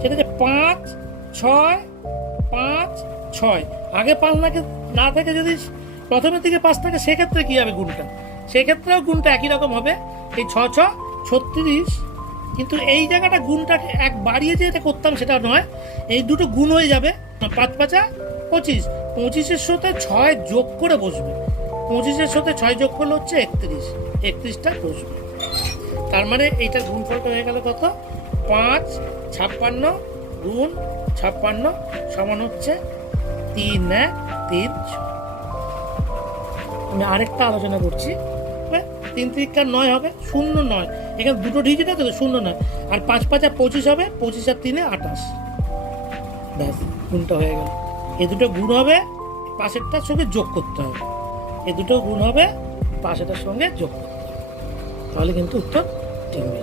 সেটা হচ্ছে 5 6 5 6। আগে 5 না থাকে, যদি প্রথমের দিকে 5 থাকে সেক্ষেত্রে কী হবে গুণটা? সেক্ষেত্রেও গুণটা একই রকম হবে, এই 6 6 36। কিন্তু এই জায়গাটা গুণটাকে এক বাড়িয়ে যে এটা করতাম সেটা নয়, এই দুটো গুণ হয়ে যাবে। 5 5 25, 25-এর সাথে 6 যোগ করে বসবে। 25-এর সাথে 6 যোগ করলে হচ্ছে 31, 31টা বসবে। তার মানে এইটার গুণফলটা হয়ে গেল কত? 5 56 গুণ 56 সমান হচ্ছে 3 1 3 6। আমি আরেকটা আলোচনা করছি। 3 3 9 হবে, 0 9, এখানে দুটো ডিজিট আছে তো, 0 9। আর 5 5 25 হবে, 25 আর 3 28। ব্যাস, গুণটা হয়ে গেল। এ দুটো গুণ হবে, পাশেরটার সঙ্গে যোগ করতে হবে। এ দুটো গুণ হবে, পাশেরটার সঙ্গে যোগ করতে হবে, তাহলে কিন্তু উত্তর ঠিক হবে।